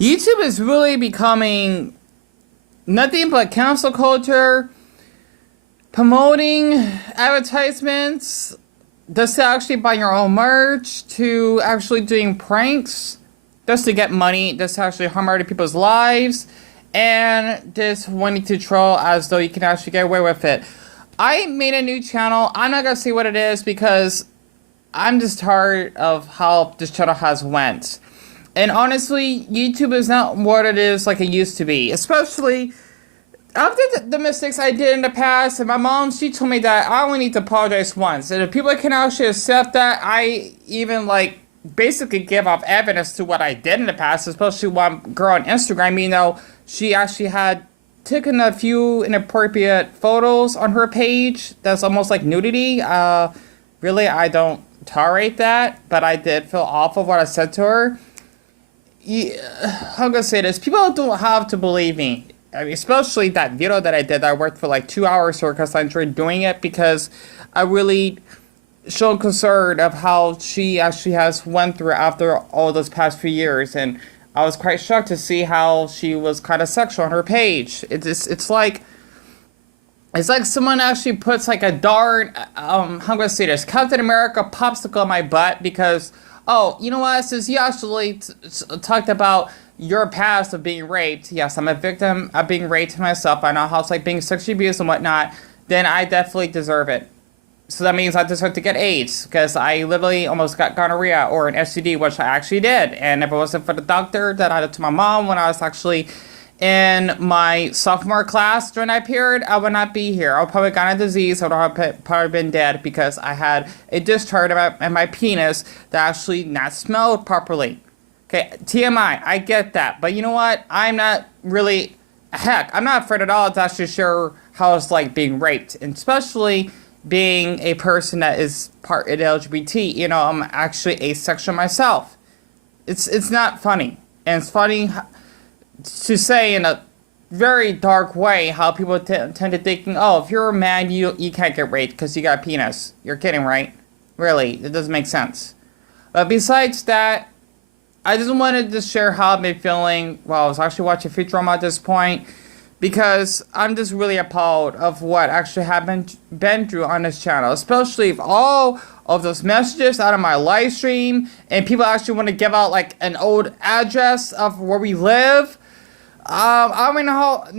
YouTube is really becoming nothing but cancel culture, promoting advertisements, just to actually buy your own merch, to actually doing pranks, just to get money, just to actually harm other people's lives, and just wanting to troll as though you can actually get away with it. I made a new channel. I'm not gonna say what it is because I'm just tired of how this channel has went. And honestly, YouTube is not what it is like it used to be. Especially after the mistakes I did in the past. And my mom, she told me that I only need to apologize once. And if people can actually accept that, I even like basically give off evidence to what I did in the past. Especially one girl on Instagram, you know, she actually had taken a few inappropriate photos on her page. That's almost like nudity. Really, I don't tolerate that. But I did feel awful what I said to her. Yeah, I'm gonna say this. People don't have to believe me. I mean, especially that video that I did. I worked for like 2 hours because I enjoyed doing it because I really showed concern of how she actually has went through after all those past few years, and I was quite shocked to see how she was kind of sexual on her page. It's like someone actually puts like a darn I'm gonna say this, Captain America popsicle on my butt because. Oh, you know what? Since you actually talked about your past of being raped, yes, I'm a victim of being raped myself. I know how it's like being sexually abused and whatnot. Then I definitely deserve it. So that means I deserve to get AIDS because I literally almost got gonorrhea or an STD, which I actually did. And if it wasn't for the doctor that I did to my mom when I was actually in my sophomore class during that period, I would not be here. I would probably gotten a disease. I would have probably been dead because I had a discharge in my penis that actually not smelled properly. Okay, TMI, I get that. But you know what? I'm not really, heck, I'm not afraid at all to actually share how it's like being raped. And especially being a person that is part of the LGBT. You know, I'm actually asexual myself. It's not funny. And it's funny to say in a very dark way how people tend to thinking, oh, if you're a man, you can't get raped because you got a penis. You're kidding, right? Really, it doesn't make sense. But besides that, I just wanted to share how I've been feeling while I was actually watching Futurama at this point, because I'm just really appalled of what actually been through on this channel, especially if all of those messages out of my live stream and people actually want to give out like an old address of where we live. I don't even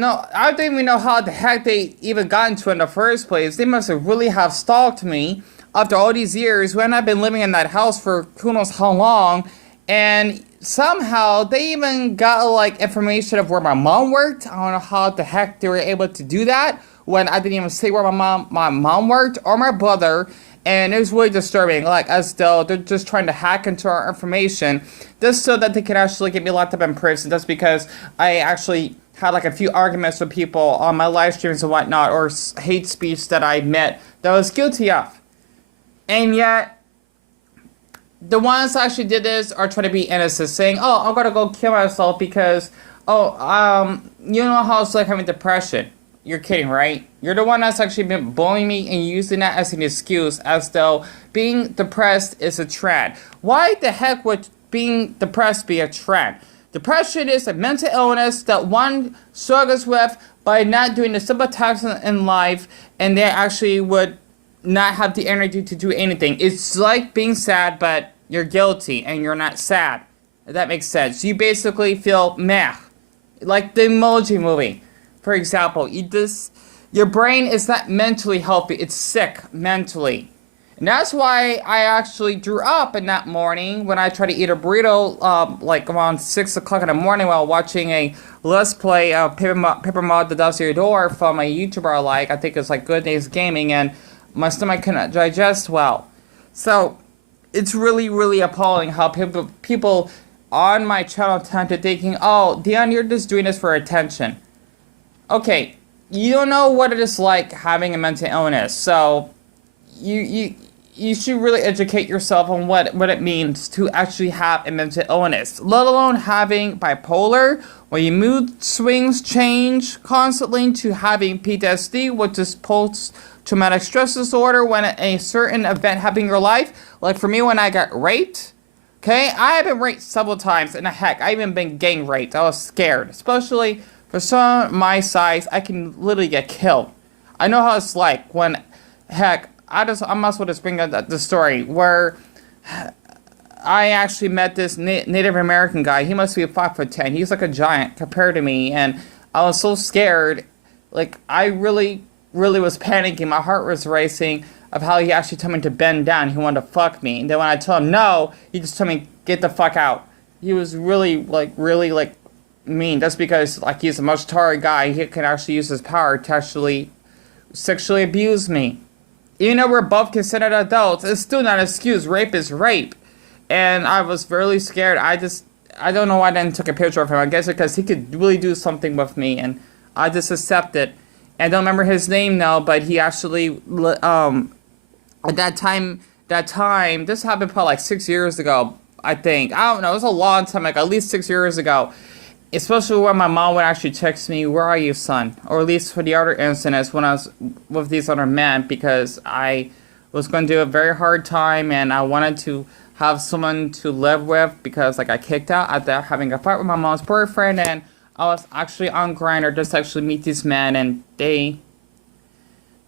know I don't even know how the heck they even got into it in the first place. They must have really have stalked me after all these years when I've been living in that house for who knows how long, and somehow they even got like information of where my mom worked. I don't know how the heck they were able to do that when I didn't even say where my mom worked or my brother. And it was really disturbing, like as though they're just trying to hack into our information just so that they can actually get me locked up in prison just because I actually had like a few arguments with people on my live streams and whatnot, or hate speech that I admit that I was guilty of. And yet, the ones that actually did this are trying to be innocent, saying, oh, I'm gonna go kill myself because, you know how it's like having depression. You're kidding, right? You're the one that's actually been bullying me and using that as an excuse as though being depressed is a trend. Why the heck would being depressed be a trend? Depression is a mental illness that one struggles with by not doing the simple tasks in life, and they actually would not have the energy to do anything. It's like being sad, but you're guilty and you're not sad. If that makes sense. You basically feel meh. Like the Emoji Movie. For example, your brain is not mentally healthy. It's sick mentally. And that's why I actually drew up in that morning when I tried to eat a burrito like around 6 o'clock in the morning while watching a Let's Play Paper Mod the Does Your Door from a YouTuber I like. I think it's like Good Days Gaming, and my stomach couldn't digest well. So it's really, really appalling how people on my channel tend to thinking, oh, Dion, you're just doing this for attention. Okay, you don't know what it is like having a mental illness, so you should really educate yourself on what it means to actually have a mental illness, let alone having bipolar, where your mood swings change constantly, to having PTSD, which is post-traumatic stress disorder, when a certain event happened in your life. Like for me, when I got raped, Okay, I have been raped several times, and heck, I even been gang raped. I was scared, especially for someone my size. I can literally get killed. I know how it's like when, heck, I might as well just bring up the story where I actually met this Native American guy. He must be 5'10". He's like a giant compared to me, and I was so scared. Like, I really, really was panicking. My heart was racing of how he actually told me to bend down. He wanted to fuck me. And then when I told him no, he just told me, get the fuck out. He was really, like, mean. That's because, like, he's a much taller guy. He can actually use his power to actually sexually abuse me. Even though we're both considered adults, it's still not an excuse. Rape is rape. And I was really scared. I don't know why I didn't take a picture of him. I guess because he could really do something with me, and I just accepted. I don't remember his name now, but he actually, at that time, this happened probably like 6 years ago, I think. I don't know, it was a long time, like at least 6 years ago. Especially when my mom would actually text me, where are you, son? Or at least for the other incidents when I was with these other men, because I was going to do a very hard time, and I wanted to have someone to live with, because like I kicked out after having a fight with my mom's boyfriend, and I was actually on Grindr just to actually meet these men, and they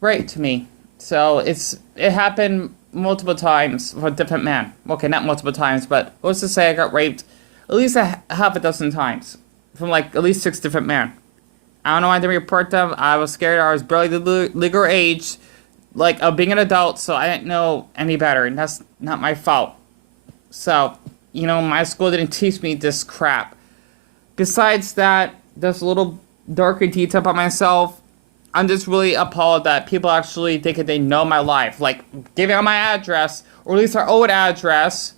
raped me. So it happened multiple times for different men. Okay, not multiple times, but let's just say I got raped at least half a dozen times from like at least 6 different men. I don't know why I didn't report them. I was scared. I was barely the legal age, like of being an adult, so I didn't know any better, and that's not my fault. So, you know, my school didn't teach me this crap. Besides that, there's a little darker detail about myself. I'm just really appalled that people actually think that they know my life. Like, giving out my address, or at least our old address,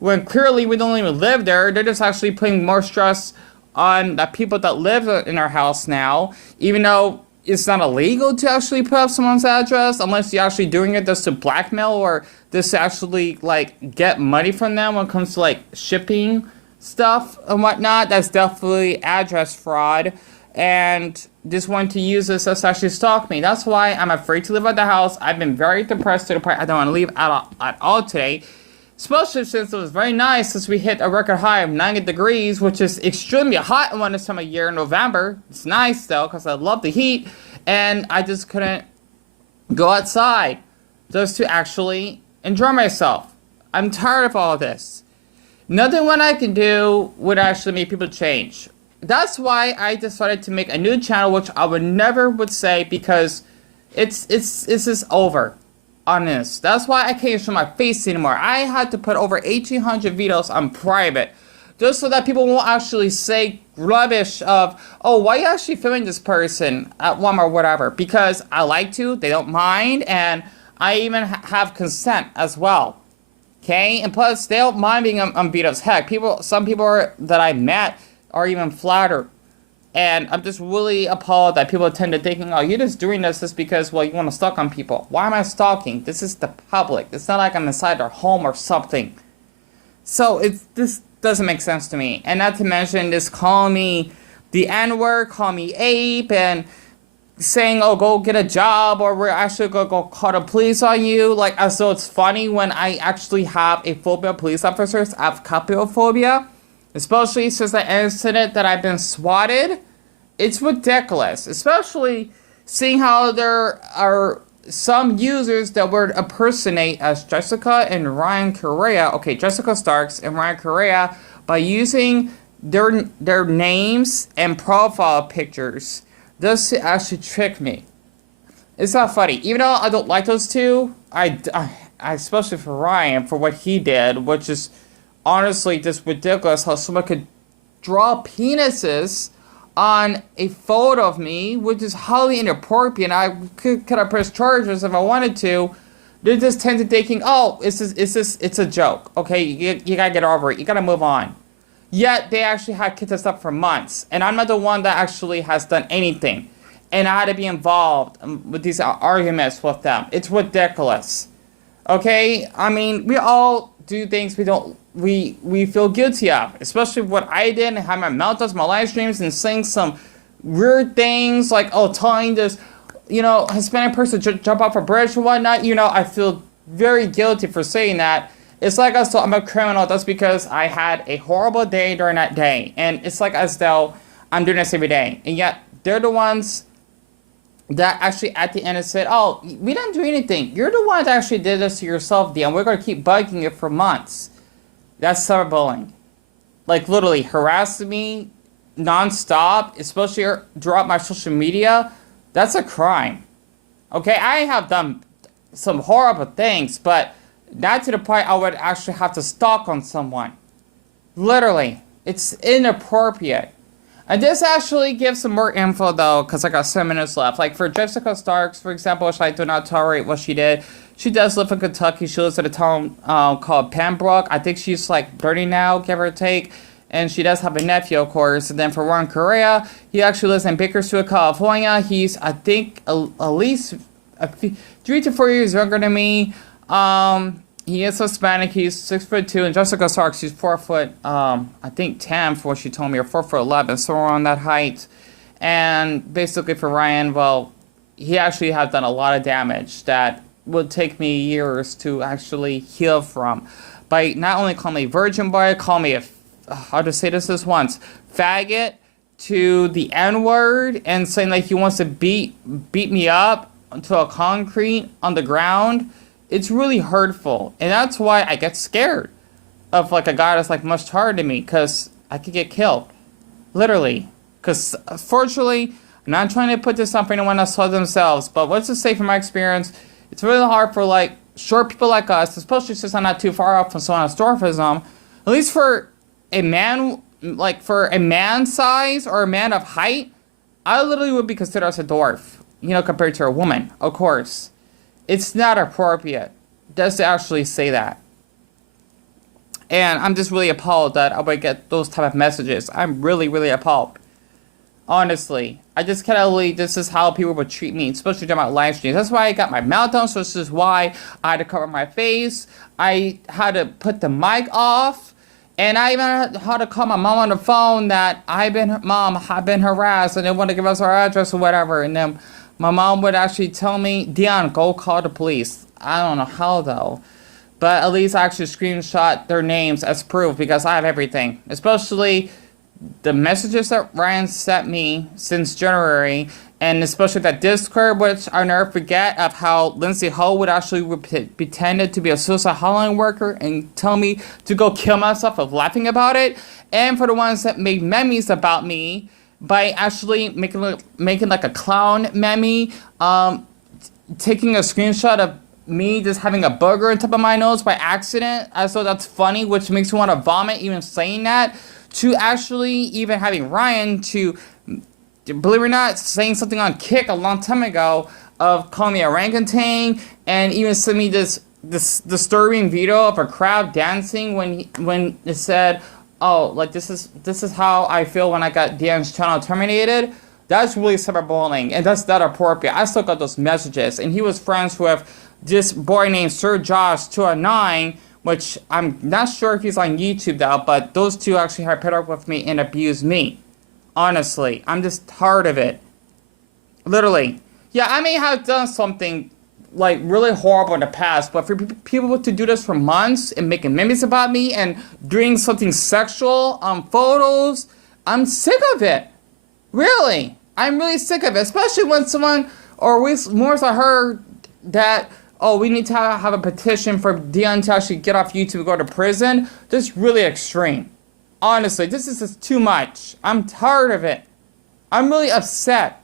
when clearly we don't even live there. They're just actually putting more stress on the people that live in our house now, even though it's not illegal to actually put up someone's address unless you're actually doing it just to blackmail or just to actually, like, get money from them when it comes to, like, shipping stuff and whatnot. That's definitely address fraud, and just want to use this to actually stalk me. That's why I'm afraid to live at the house. I've been very depressed to the point I don't want to leave at all today, especially since it was very nice since we hit a record high of 90 degrees, which is extremely hot in this time of year in November. It's nice though, because I love the heat, and I just couldn't go outside just to actually enjoy myself. I'm tired of all this. Nothing what I can do would actually make people change. That's why I decided to make a new channel, which I would never would say, because it's just over. Honest. That's why I can't show my face anymore. I had to put over 1,800 videos on private, just so that people won't actually say rubbish of, oh, why are you actually filming this person at Walmart or whatever? Because I like to, they don't mind, and I even have consent as well. Okay, and plus they don't mind being on videos. Heck, some people that I met are even flattered. And I'm just really appalled that people tend to thinking, oh, you're just doing this just because, well, you want to stalk on people. Why am I stalking? This is the public. It's not like I'm inside their home or something. So this doesn't make sense to me. And not to mention this calling me the N-word, call me ape, and saying, oh, go get a job, or we're actually going to go call the police on you. Like, as though it's funny when I actually have a phobia of police officers. I have capirophobia. Especially since the incident that I've been swatted. It's ridiculous. Especially seeing how there are some users that would impersonate as Jessica and Ryan Correa. Okay, Jessica Starks and Ryan Correa by using their names and profile pictures just to actually trick me. It's not funny. Even though I don't like those two, I especially for Ryan, for what he did, which is honestly just ridiculous how someone could draw penises on a photo of me, which is highly inappropriate. I could have pressed charges if I wanted to. They just tend to thinking, oh, it's a joke. Okay, you gotta get over it. You gotta move on. Yet they actually had kicked us up for months, and I'm not the one that actually has done anything. And I had to be involved with these arguments with them. It's ridiculous. Okay, I mean, we all do things we feel guilty of, especially what I did and have my meltdowns, my live streams, and saying some weird things like, oh, telling this, you know, Hispanic person to jump off a bridge and whatnot. You know, I feel very guilty for saying that, It's like as though I'm a criminal just because I had a horrible day during that day. And it's like as though I'm doing this every day. And yet, they're the ones that actually at the end said, oh, we didn't do anything. You're the one that actually did this to yourself, Dion. We're going to keep bugging you for months. That's cyberbullying. Like, literally, harassing me non-stop, especially throughout my social media. That's a crime. Okay, I have done some horrible things, but not to the point I would actually have to stalk on someone. Literally, it's inappropriate. And this actually gives some more info, though, because I got 7 minutes left. Like, for Jessica Starks, for example, which I do not tolerate what she did. She does live in Kentucky. She lives in a town called Pembroke. I think she's, like, 30 now, give or take. And she does have a nephew, of course. And then for Ron Correa, he actually lives in Bakersfield, California. He's, I think, at least 3 to 4 years younger than me. He is Hispanic. He's 6'2", and Jessica Starks, she's 4 foot, I think 10 for what she told me, or 4'11", somewhere around that height. And basically for Ryan, well, he actually has done a lot of damage that would take me years to actually heal from. By not only calling me virgin boy, call me I'll just say this once, faggot, to the N-word, and saying like he wants to beat me up to a concrete on the ground. It's really hurtful, and that's why I get scared of like a guy that's like much taller than me, because I could get killed, literally. Because fortunately, I'm not trying to put this on for anyone else to themselves, but what's to say from my experience, it's really hard for like short people like us, especially since I'm not too far off from someone as dwarfism, at least for a man, like for a man size or a man of height, I literally would be considered as a dwarf, you know, compared to a woman, of course. It's not appropriate just to actually say that. And I'm just really appalled that I would get those type of messages. I'm really, really appalled. Honestly. I just cannot believe this is how people would treat me, especially during my live streams. That's why I got my meltdown, so this is why I had to cover my face. I had to put the mic off. And I even had to call my mom on the phone that I've been harassed, and they want to give us our address or whatever. And then my mom would actually tell me, Dion, go call the police. I don't know how, though. But at least I actually screenshot their names as proof, because I have everything. Especially the messages that Ryan sent me since January. And especially that Discord, which I'll never forget, of how Lindsay Ho would actually pretended to be a suicide hotline worker and tell me to go kill myself of laughing about it. And for the ones that made memes about me, by actually making like a clown meme, taking a screenshot of me just having a booger on top of my nose by accident, as though that's funny, which makes me want to vomit even saying that, to actually even having Ryan to, believe it or not, saying something on Kick a long time ago of calling me a orangutan, and even sent me this disturbing video of a crowd dancing when it said, oh, like this is how I feel when I got Dion's channel terminated. That's really cyberbullying, and that's not appropriate. I still got those messages, and he was friends with this boy named Sir Josh 209, which I'm not sure if he's on YouTube though, but those two actually had put up with me and abused me. Honestly, I'm just tired of it. Literally. Yeah, I may have done something like really horrible in the past, but for people to do this for months and making memes about me and doing something sexual on photos, I'm sick of it. Really. I'm really sick of it, especially when someone, or more so I heard that, oh, we need to have a petition for Dion to actually get off YouTube and go to prison. This is really extreme. Honestly, this is just too much. I'm tired of it. I'm really upset.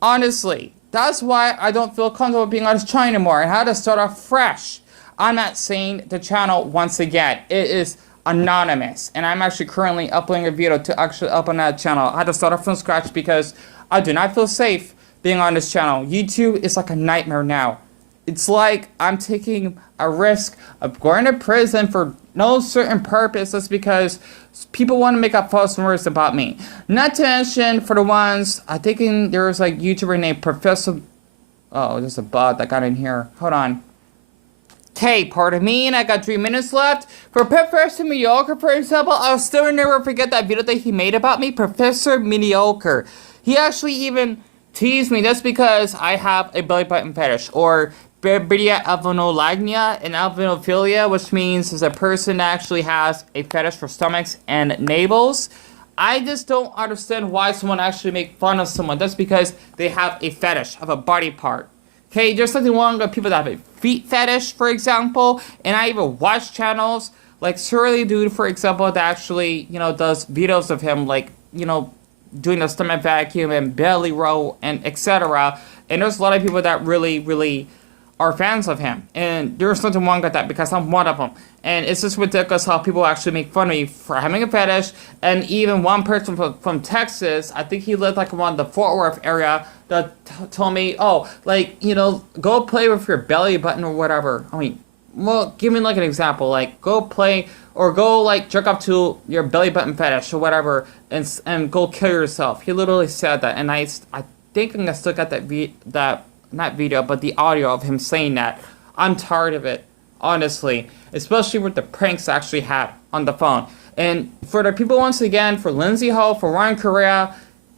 Honestly. That's why I don't feel comfortable being on this channel anymore. I had to start off fresh. I'm not saying the channel once again. It is anonymous. And I'm actually currently uploading a video to actually upload that channel. I had to start off from scratch because I do not feel safe being on this channel. YouTube is like a nightmare now. It's like I'm taking a risk of going to prison for no certain purpose just because people want to make up false rumors about me. Not to mention, for the ones, I think there was like YouTuber named Professor... Oh, there's a bot that got in here. Hold on. Okay, pardon me, and I got 3 minutes left. For Professor Mediocre, for example, I'll still never forget that video that he made about me. Professor Mediocre. He actually even teased me just because I have a belly button fetish, or alveolagnia and alveophilia, which means is a person that actually has a fetish for stomachs and navels. I just don't understand why someone actually make fun of someone just because they have a fetish of a body part. Okay, there's something wrong with people that have a feet fetish, for example, and I even watch channels like Surly Dude, for example, that actually, does videos of him, like, doing the stomach vacuum and belly roll and etc. And there's a lot of people that really, really are fans of him. And there's nothing wrong with that because I'm one of them. And it's just ridiculous how people actually make fun of me for having a fetish. And even one person from Texas, I think he lived like around the Fort Worth area, that told me, oh, like, go play with your belly button or whatever. I mean, well, give me like an example. Like, go play or go like jerk up to your belly button fetish or whatever and go kill yourself. He literally said that. And I think I still got that not video, but the audio of him saying that. I'm tired of it, honestly. Especially with the pranks I actually had on the phone. And for the people, once again, for Lindsay Ho, for Ryan Correa,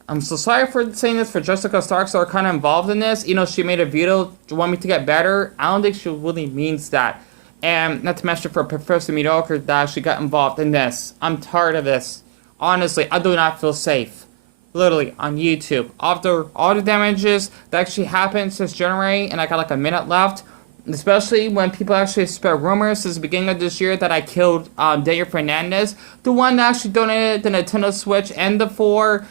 I'm so sorry for saying this, for Jessica Starks that are kind of involved in this. She made a video to want me to get better. I don't think she really means that. And not to mention for Professor Mediocre that actually got involved in this. I'm tired of this. Honestly, I do not feel safe. Literally, on YouTube. After all the damages that actually happened since January, and I got like a minute left, especially when people actually spread rumors since the beginning of this year that I killed Daniel Fernandez, the one that actually donated the Nintendo Switch and the 4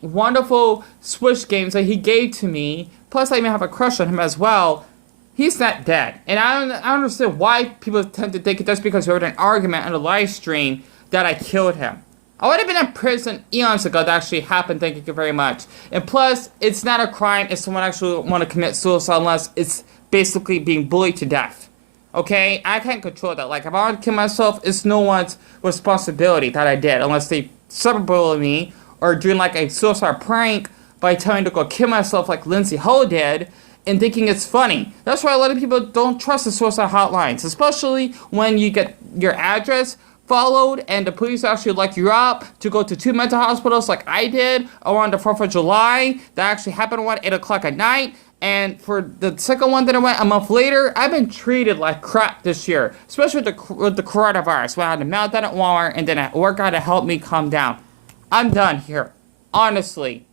wonderful Switch games that he gave to me, plus I even have a crush on him as well. He's not dead. And I don't understand why people tend to think it just because we had an argument on a live stream that I killed him. I would have been in prison eons ago. That actually happened, thank you very much. And plus, it's not a crime if someone actually want to commit suicide unless it's basically being bullied to death. Okay? I can't control that. Like, if I want to kill myself, it's no one's responsibility that I did, unless they cyberbully me or doing like a suicide prank by telling me to go kill myself like Lindsay Ho did and thinking it's funny. That's why a lot of people don't trust the suicide hotlines, especially when you get your address followed and the police actually lock you up to go to 2 mental hospitals like I did around the 4th of July. That actually happened around 8 o'clock at night. And for the second one that I went a month later, I've been treated like crap this year, especially with the coronavirus, when I had to melt down at Walmart and then at work had to help me calm down. I'm done here. Honestly.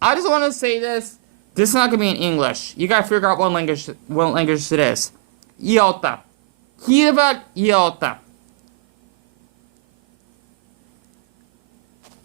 I just want to say this. This is not going to be in English. You got to figure out what language it is. Idiota. Kiva idiota.